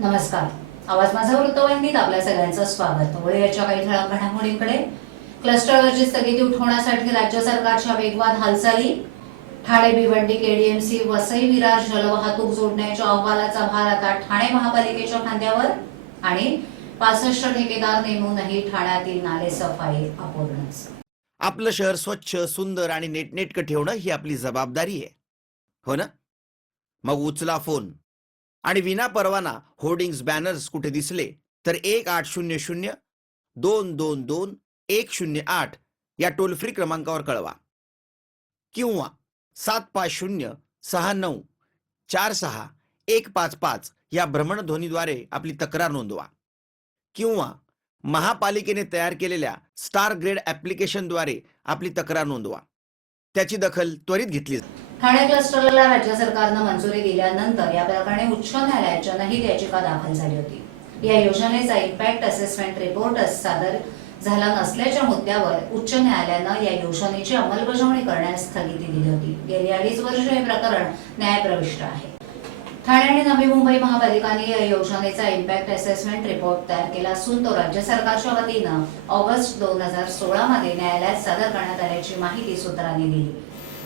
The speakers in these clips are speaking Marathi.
नमस्कार. आवाज माझा वृत्तवाहिनीत आपल्या सगळ्यांचं स्वागत. याच्या काही ठळक घडामोडींकडे. क्लस्टरची स्थगिती उठवण्यासाठी राज्य सरकारच्या वेगवान हालचाली. ठाणे भिवंडी केडीएमसी वसई विरार जलवाहतूक जोडण्याच्या अहवालाचा भार आता ठाणे महापालिकेच्या खांद्यावर. आणि 65 ठेकेदार नेमूनही ठाण्यातील नाले सफाई अपूर्णच. आपलं शहर स्वच्छ, सुंदर आणि नेटनेटकं ठेवणं ही आपली जबाबदारी आहे, हो ना? मग उचला फोन आणि विना परवाना होर्डिंग्स, बॅनर्स कुठे दिसले तर 1800-222-108 या टोल फ्री क्रमांकावर कळवा किंवा 7506946155 या भ्रमणध्वनीद्वारे आपली तक्रार नोंदवा किंवा महापालिकेने तयार केलेल्या स्टार ग्रेड ॲप्लिकेशनद्वारे आपली तक्रार नोंदवा. त्याची दखल त्वरित घेतली जाईल. ठाणे क्लस्टरला राज्य सरकारनं मंजुरी दिल्यानंतर या प्रकरणी उच्च न्यायालयात जनहित याचिका दाखल झाली होती. या योजनेचा इम्पॅक्ट असेसमेंट रिपोर्ट सादर झाला नसल्याच्या मुद्द्यावर उच्च न्यायालयानं या योजनेची अंमलबजावणी करण्यास स्थगिती दिली होती. गेली 2.5 वर्ष हे प्रकरण न्यायप्रविष्ट आहे. ठाणे आणि नवी मुंबई महापालिकांनी या योजनेचा इम्पॅक्ट असेसमेंट रिपोर्ट तयार केला असून तो राज्य सरकारच्या वतीनं ऑगस्ट 2016 मध्ये न्यायालयात सादर करण्यात आल्याची माहिती सूत्रांनी दिली.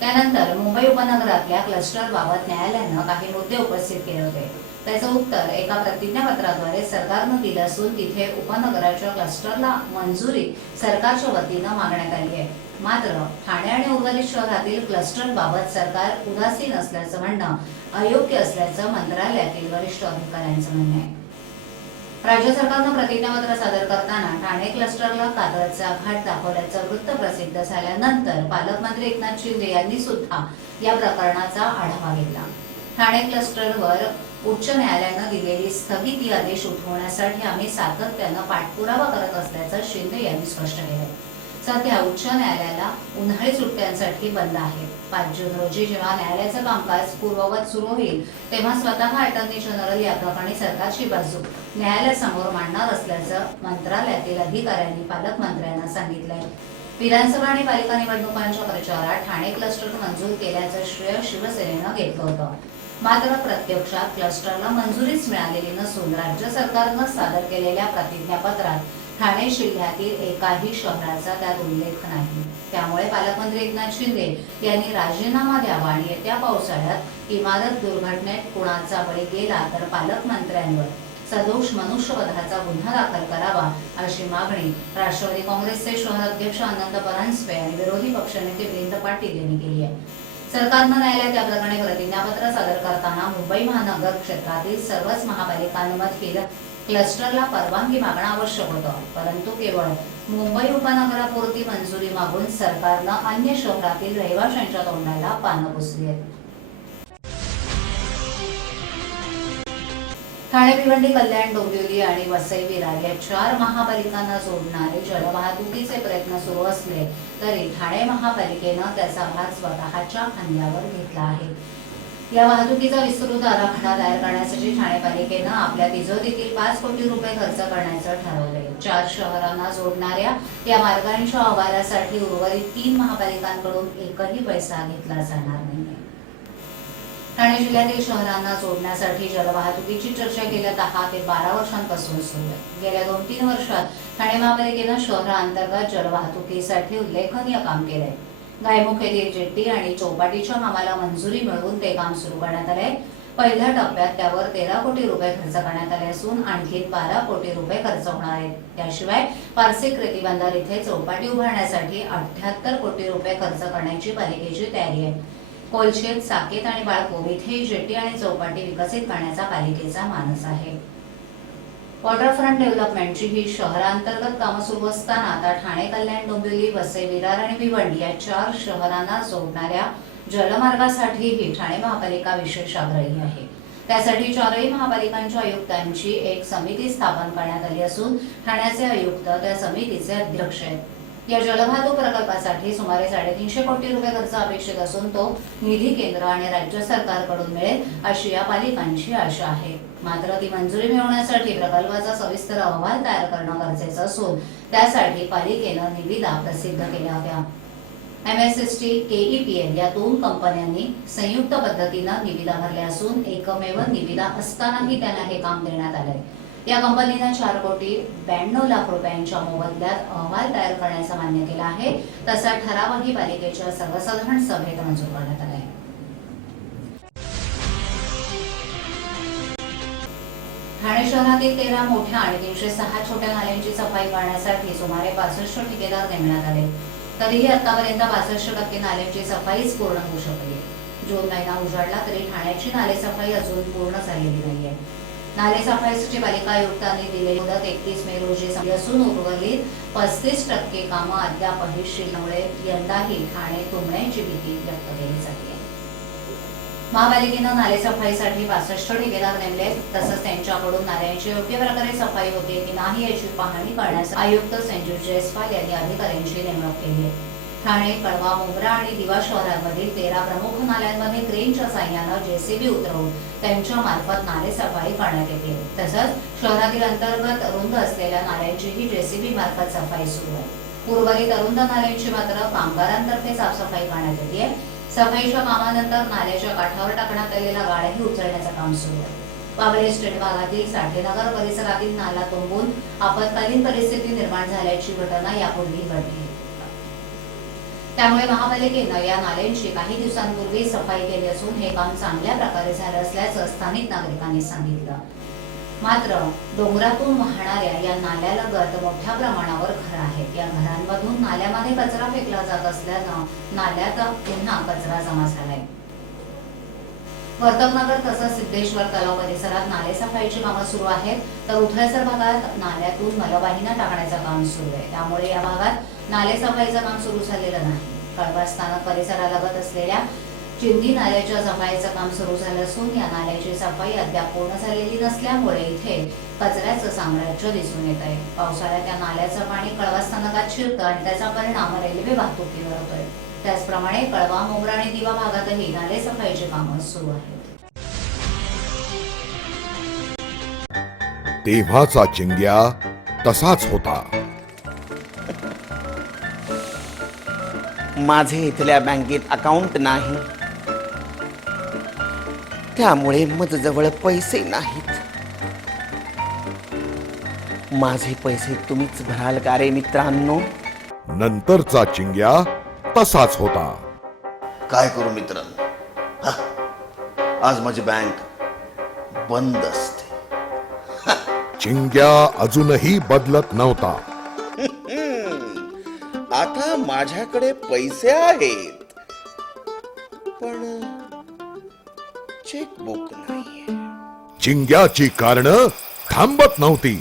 त्यानंतर मुंबई उपनगरातल्या क्लस्टरबाबत न्यायालयानं काही मुद्दे उपस्थित केले होते. त्याचं उत्तर एका प्रतिज्ञापत्राद्वारे सरकारनं दिलं असून तिथे उपनगराच्या क्लस्टरला मंजुरी सरकारच्या वतीनं मागण्यात आली आहे. मात्र ठाणे आणि उर्वरित शहरातील क्लस्टरबाबत सरकार उदासीन असल्याचं म्हणणं अयोग्य असल्याचं मंत्रालयातील वरिष्ठ अधिकाऱ्यांचं म्हणणं आहे. राज्य सरकारनं प्रतिज्ञापत्र सादर करताना ठाणे क्लस्टरला कागदाचा घाट दाखवल्याचं वृत्त प्रसिद्ध झाल्यानंतर पालकमंत्री एकनाथ शिंदे यांनी सुद्धा या प्रकरणाचा आढावा घेतला. ठाणे क्लस्टरवर उच्च न्यायालयानं दिलेली स्थगिती आदेश उठवण्यासाठी आम्ही सातत्यानं पाठपुरावा करत असल्याचं शिंदे यांनी स्पष्ट केलं. सध्या उच्च न्यायालयाला उन्हाळी सुट्ट्यांसाठी बंद आहे. 5 जून रोजी जेव्हा न्यायालयाचं कामकाज पूर्ववत सुरू होईल तेव्हा स्वतः अटॉर्नी जनरल या प्रकरणी सरकारची बाजू न्यायालयासमोर मांडणार असल्याचं मंत्रालयातील अधिकाऱ्यांनी पालकमंत्र्यांना सांगितलंय. विधानसभा आणि पालिका निवडणुकांच्या प्रचारात ठाणे क्लस्टर मंजूर केल्याचं श्रेय शिवसेनेनं घेतलं होतं. मात्र प्रत्यक्षात क्लस्टरला मंजुरीच मिळालेली नसून राज्य सरकारनं सादर केलेल्या प्रतिज्ञापत्रात ठाणे जिल्ह्यातील एकाही शहराचा त्यात उल्लेख नाही. त्यामुळे पालकमंत्री एकनाथ शिंदे यांनी राजीनामा द्यावा आणि येत्या पावसाळ्यात इमारत दुर्घटनेत कुणाचा बळी गेला तर पालकमंत्र्यांवर सदोष मनुष्यवधाचा गुन्हा दाखल करावा अशी मागणी राष्ट्रवादी काँग्रेसचे शहर अध्यक्ष आनंद परांजपे आणि विरोधी पक्षनेते मिलिंद पाटील यांनी केली आहे. सरकारनं न्यायालयात या प्रकरणी प्रतिज्ञापत्र सादर करताना मुंबई महानगर क्षेत्रातील सर्वच महापालिकांमधील क्लस्टरला परवानगी मागणं आवश्यक होतं, परंतु केवळ मुंबई उपनगरापुरती मंजुरी मागून सरकारनं अन्य शहरातील रहिवाशांच्या तोंडाला पानं पुसली आहेत. ठाणे भिवंडी कल्याण डोंबिवली आणि वसई विरार या 4 महापालिकांना जोडणारे जलवाहतुकीचे प्रयत्न सुरू असले तरी ठाणे महापालिकेनं त्याचा भार स्वतःच्या खांद्यावर घेतला आहे. या वाहतुकीचा विस्तृत आराखडा तयार करण्यासाठी ठाणे पालिकेनं आपल्या तिजोरीतील 5 कोटी रुपये खर्च करण्याचं ठरवलंय. 4 शहरांना जोडणाऱ्या या मार्गांच्या अहवालासाठी उर्वरित 3 महापालिकांकडून एकही पैसा घेतला जाणार नाही. ठाणे जिल्ह्यातील शहरांना जोडण्यासाठी जलवाहतुकीची चर्चा गेल्या 10 ते 12 वर्षांपासून सुरू आहे. गेल्या 2-3 वर्षात ठाणे महापालिकेनं शहरांतर्गत जलवाहतुकीसाठी उल्लेखनीय काम केलंय. गायमुख येथील जेट्टी आणि चौपाटीच्या कामाला मंजुरी मिळवून ते काम सुरू करण्यात आलंय. पहिल्या टप्प्यात त्यावर 13 कोटी रुपये खर्च करण्यात आले असून आणखी 12 कोटी रुपये खर्च होणार आहेत. त्याशिवाय पारसी कृती बंदर इथे चौपाटी उभारण्यासाठी 78 कोटी रुपये खर्च करण्याची पालिकेची तयारी आहे. कोलशेत, साकेत आणि बाळकोट इथे जेट्टी आणि चौपाटी विकसित करण्याचा पालिकेचा मानस आहे. वॉटरफ्रंट डेव्हलपमेंटची ही शहरांतर्गत कामं सुरू असताना आता ठाणे, कल्याण, डोंबिवली, वसई विरार आणि भिवंडी या 4 शहरांना जोडणाऱ्या जलमार्गासाठीही ठाणे महापालिका विशेष आग्रही आहे. त्यासाठी 4ही महापालिकांच्या आयुक्तांची एक समिती स्थापन करण्यात आली असून ठाण्याचे आयुक्त त्या समितीचे अध्यक्ष आहेत. या जलवाहतूक प्रकल्पासाठी सुमारे 350 कोटी रुपये खर्च अपेक्षित असून तो निधी केंद्र आणि राज्य सरकारकडून मिळेल अशी या पालिकांची आशा आहे. मात्र ती मंजुरी मिळवण्यासाठी प्रकल्पाचा सविस्तर अहवाल तयार करणं गरजेचं असून त्यासाठी पालिकेनं निविदा प्रसिद्ध केल्या होत्या. MSST, KEPL या 2 कंपन्यांनी संयुक्त पद्धतीनं निविदा भरल्या असून एकमेव निविदा असतानाही त्यांना हे काम देण्यात आलंय. या कंपनीनं 4,92,00,000 रुपयांच्या मोबदल्यात अहवाल तयार करण्याचं मान्य केलं आहे. तसा ठरावही पालिकेच्या सर्वसाधारण सभेत मंजूर करण्यात आला आहे. ठाणे शहरातील 13 मोठ्या आणि 306 छोट्या नाल्यांची सफाई करण्यासाठी सुमारे 65 ठेकेदार नेमण्यात आले. तरीही आतापर्यंत 65% नाल्यांची सफाईच पूर्ण होऊ शकली. जून महिना उजाडला तरी ठाण्याची नाले सफाई अजून पूर्ण झालेली नाहीये. नाले सफाईसाठी पालिका आयुक्तांनी दिलेली मुदत 31 मे रोजी संपली असून उर्वरित 35% कामं अद्यापही शिल्लक यंदाही ठाणे तुंबण्याची भीती व्यक्त केली जाते. महापालिकेनं नाले सफाईसाठी 65 ठेकेदार नेमले. तसंच त्यांच्याकडून नाल्यांची योग्य प्रकारे सफाई होते की नाही याची पाहणी करण्यास आयुक्त संजीव जयस्वाल यांनी अधिकाऱ्यांची नेमणूक केली आहे. ठाणे, कळवा, मुंब्रा आणि दिवा शहरांमधील 13 प्रमुख नाल्यांमध्ये क्रेनच्या साह्यानं JCB उतरवून त्यांच्या मार्फत नाले सफाई करण्यात येते. तसंच शहरातील अंतर्गत रुंद असलेल्या नाल्यांचीही JCB मार्फत सफाई सुरू आहे. उर्वरित अरुंद नाल्यांची मात्र कामगारांतर्फे साफसफाई करण्यात येते. सफाईच्या कामानंतर नाल्याच्या काठावर टाकण्यात आलेला गाळाही उचलण्याचं काम सुरू आहे. बाबरी स्टेट भागातील साठेनगर परिसरातील नाला तुंबून आपत्कालीन परिस्थिती निर्माण झाल्याची घटना यापूर्वी घडली. त्यामुळे महापालिकेनं या नाल्यांची काही दिवसांपूर्वी सफाई केली असून हे काम चांगल्या प्रकारे झालं असल्याचं स्थानिक नागरिकांनी सांगितलं. मात्र डोंगरातून वाहणाऱ्या या नाल्यालगत मोठ्या प्रमाणावर घरं आहेत. या घरांमधून नाल्यामध्ये कचरा फेकला जात असल्यानं नाल्यात पुन्हा कचरा जमा झालाय. वर्तकनगर तसंच सिद्धेश्वर तलाव परिसरात नाले सफाईची कामं सुरू आहेत. तर उथळसर भागात नाल्यातून मलवाहिन्या टाकण्याचं काम सुरू आहे. त्यामुळे या भागात नाले सफाईचं काम सुरू झालेलं नाही. कळवा स्थानक परिसरालगत असलेल्या चिंदी नाल्याच्या सफाईचं काम सुरू झालं असून या नाल्याची सफाई अद्याप पूर्ण झालेली नसल्यामुळे इथे कचऱ्याचं साम्राज्य दिसून येत आहे. पावसाळ्यात या नाल्याचं पाणी कळवा स्थानकात शिरतं आणि त्याचा परिणाम रेल्वे वाहतुकीवर होतोय. त्याचप्रमाणे कळवा, मुंब्रा आणि दिवा भागातही नाले सफाईची कामं सुरू आहेत. तेव्हाचा चिंग्या तसाच होता. माझे इथल्या बँकेत अकाउंट नाही, त्यामुळे माझ्याजवळ पैसे नाहीत. माझे पैसे तुम्हीच भराल का रे मित्रांनो? नंतरचा चिंग्या तसाच होता. काय करू मित्रांनो, आज माझी बँक बंद असते. चिंग्या अजूनही बदलत नव्हता. आता माझ्याकडे पैसे आहेत, पण चेकबुक नाही. चिंग्याची कारणं थांबत नव्हती.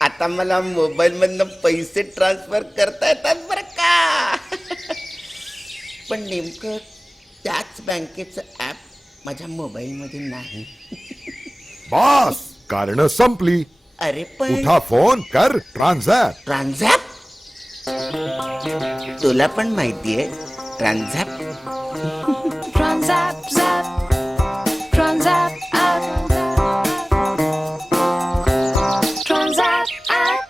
आता मला मोबाईल मधनं पैसे ट्रान्सफर करता येतात बरं का. पण नेमकं त्याच बँकेचं ऍप माझ्या मोबाईल मध्ये नाही. बस कारणं संपली. अरे पण उठा, फोन कर, ट्रान्झॅक्ट. ट्रान्झॅक्ट, तुला पण माहितीये transact? Transact, zap, transact, app, transact, app.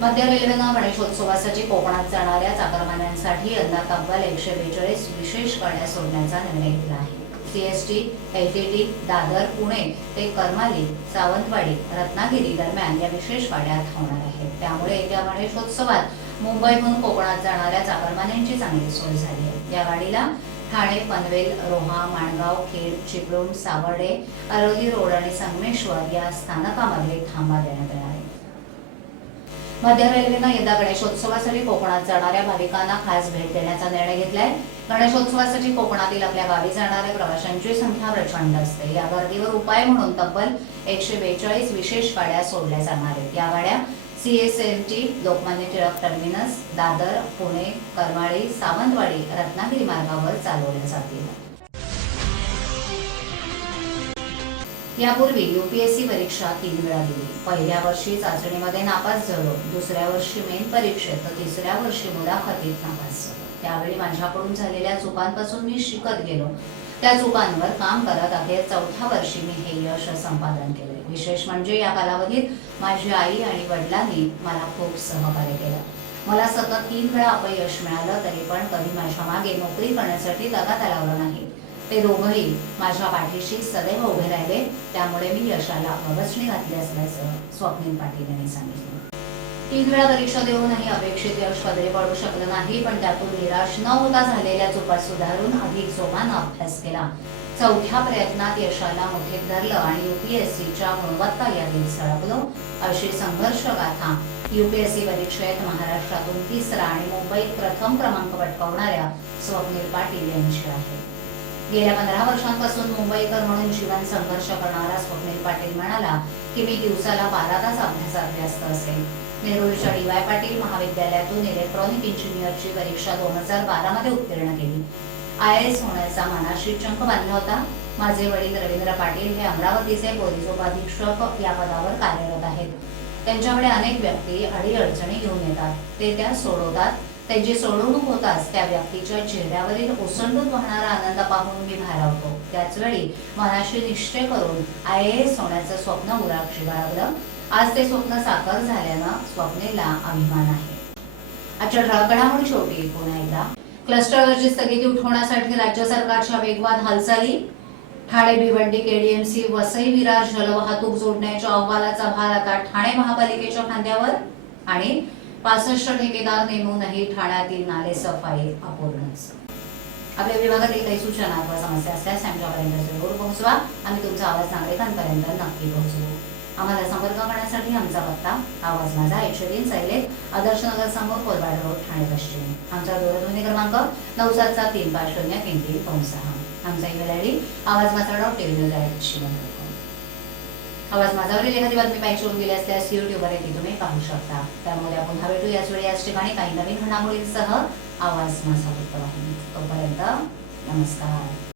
मध्य रेल्वेनं गणेशोत्सवासाठी कोकणात जाणाऱ्या चाकरमान्यांसाठी यंदा तब्बल 142 विशेष गाड्या सोडण्याचा निर्णय घेतला आहे. CST, LTT, दादर, पुणे ते करमाली, सावंतवाडी, रत्नागिरी दरम्यान या विशेष गाड्या धावणार आहेत. त्यामुळे येत्या गणेशोत्सवात मुंबईहून कोकणात जाणाऱ्या चाकरमान्यांची चांगली सोय झाली आहे. या गाडीला ठाणे, पनवेल, रोहा, माणगाव, खेड, चिपळूण, सावर्डे, अरोली रोड आणि संगमेश्वर या स्थानकामध्ये थांबा देण्यात येणार आहे. मध्य रेल्वेनं यंदा गणेशोत्सवासाठी कोकणात जाणाऱ्या भाविकांना खास भेट देण्याचा निर्णय घेतलाय. गणेशोत्सवासाठी कोकणातील आपल्या गावी जाणाऱ्या प्रवाशांची संख्या प्रचंड असते. या गर्दीवर उपाय म्हणून तब्बल 142 विशेष गाड्या सोडल्या जाणार आहेत. या गाड्या CSMT, लोकमान्य टिळक टर्मिनस, दादर, पुणे, करमाळी, सावंतवाडी, रत्नागिरी मार्गावर चालवल्या जातील. यापूर्वी UPSC परीक्षा 3 वेळा दिली. पहिल्या वर्षी चाचणीमध्ये नापास झालो, दुसऱ्या वर्षी मेन परीक्षेत, तर तिसऱ्या वर्षी मुलाखतीत नापास झालो. त्यावेळी माझ्याकडून झालेल्या चुकांपासून मी शिकत गेलो. त्या चुकांवर काम करत अखेर 4थ्या वर्षी मी हे यश संपादन केले. विशेष म्हणजे या कालावधीत माझी आई आणि वडिलांनी मला खूप सहकार्य केलं. मला सतत 3 वेळा अपयश मिळालं तरी पण कधी माझ्या मागे नोकरी करण्यासाठी लगात लावलं नाही. ते दोघंही माझ्या पाठीशी सदैव उभे राहिले. त्यामुळे मी यशाला गवसणी घातली असल्याचं स्वप्नील पाटील यांनी सांगितलं. 3 वेळा परीक्षा देऊनही अपेक्षित यश पदरी पडू शकलं नाही, पण त्यातून निराश न होता झालेल्या चुका सुधारून अधिक जोमानं अभ्यास केला. 4थ्या प्रयत्नात यशाला मुठीत धरलं आणि UPSCच्या गुणवत्ता यादीत सळकलो. अशी संघर्ष गाथा UPSC परीक्षेत महाराष्ट्रातून 3रा आणि मुंबईत प्रथम क्रमांक पटकावणाऱ्या स्वप्नील पाटील यांची आहे. गेल्या 15 वर्षांपासून मुंबईकर म्हणून जीवन संघर्ष करणारा स्वप्नील पाटील म्हणाला की मी दिवसाला 12 तास अभ्यासात व्यस्त असेल. नेरुळच्या DY पाटील महाविद्यालयातून इलेक्ट्रॉनिक इंजिनिअरची परीक्षा 2012 मध्ये उत्तीर्ण केली. IAS होण्याचा मनाशी चंक बांधला होता. माझे वडील रवींद्र पाटील हे अमरावतीचे पोलीस उपाधीक्षक या पदावर कार्यरत आहेत. त्यांच्याकडे अनेक व्यक्ती अडीअडचणी घेऊन येतात, ते त्या सोडवतात. त्यांची सोडवणूक होताच त्या व्यक्तीच्या चेहऱ्यावरील ओसंडून वाहणारा आनंद पाहून मी भारावतो. त्याच वेळी मनाशी निश्चय करून IAS होण्याचं स्वप्न उराक्षी बाळगलं. आज ते स्वप्न साकार झाल्यानं स्वप्नेला अभिमान आहे. आजच्या ठळक घडामोडी शेवटी पुन्हा एकदा. क्लस्टरवरची स्थगिती उठवण्यासाठी राज्य सरकारच्या वेगवान हालचाली. ठाणे भिवंडी KDMC वसई विरार जलवाहतूक जोडण्याच्या अहवालाचा भार आता ठाणे महापालिकेच्या खांद्यावर. आणि 65 ठेकेदार नेमूनही ठाण्यातील नाले सफाई अपूर्णच. आपल्या विभागातील काही सूचना अथवा समस्या असल्यास आमच्यापर्यंत जरूर पोहोचवा. आम्ही तुमचा आवाज नागरिकांपर्यंत नक्की पोहोचवू. आम्हाला संपर्क करण्यासाठी आमचा पत्ता आवाज माझा 103 सैलेख आदर्शनगर समोर कोलवाड रोड ठाणे पश्चिम. आमचा दूरध्वनी क्रमांक 9773033356. आमचा ईमेल ID awazmaza.tvnews@gmail.com. आवाज माझावरील एखादी बातमी पाहिजे होऊन गेली असल्यास YouTubeवर ती तुम्ही पाहू शकता. त्यामुळे आपण पुन्हा भेटू याच वेळी याच ठिकाणी काही नवीन घडामोडींसह. आवाज माझा वृत्तवाहिनी. तोपर्यंत नमस्कार.